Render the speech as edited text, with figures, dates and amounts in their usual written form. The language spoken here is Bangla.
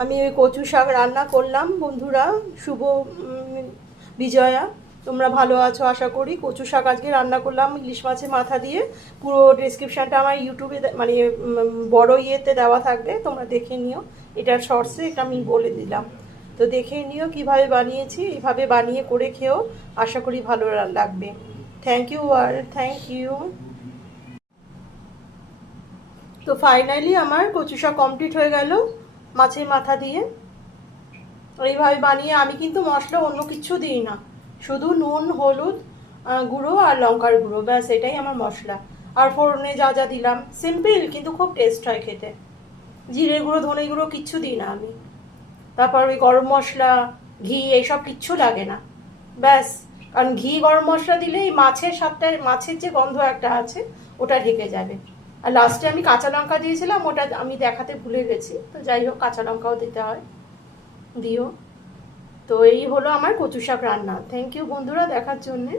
আমি ওই কচু শাক রান্না করলাম বন্ধুরা। শুভ বিজয়া, তোমরা ভালো আছো আশা করি। কচু শাক আজকে রান্না করলাম ইলিশ মাছের মাথা দিয়ে। পুরো ডেসক্রিপশানটা আমার ইউটিউবে মানে বড় ইয়েতে দেওয়া থাকবে, তোমরা দেখে নিও। এটার শর্টসে এটা আমি বলে দিলাম, তো দেখে নিও কিভাবে বানিয়েছি। এইভাবে বানিয়ে করে খেও, আশা করি ভালো লাগবে। থ্যাংক ইউ আর থ্যাংক ইউ। তো ফাইনালি আমার কচু শাক কমপ্লিট হয়ে গেল মাছের মাথা দিয়ে। এইভাবে বানিয়ে আমি কিন্তু মশলা অন্য কিছু দিই না, শুধু নুন হলুদ গুঁড়ো আর লঙ্কার গুঁড়ো, ব্যাস এটাই আমার মশলা। আর ফোড়নে যা যা দিলাম সিম্পল, কিন্তু খুব টেস্ট হয় খেতে। জিরে গুঁড়ো ধনে গুঁড়ো কিচ্ছু দিই না আমি। তারপর ওই গরম মশলা ঘি এইসব কিচ্ছু লাগে না, ব্যাস। কারণ ঘি গরম মশলা দিলেই মাছের স্বাদটা, মাছের যে গন্ধ একটা আছে ওটা ঢেকে যাবে। আর লাস্টে আমি কাঁচা লঙ্কা দিয়েছিলাম, ওটা আমি দেখাতে ভুলে গেছি, তো যাই হোক কাঁচা লঙ্কাও দিতে হয়, দিও। তো এই হলো আমার কচু শাক রান্না। থ্যাংক ইউ বন্ধুরা দেখার জন্যে।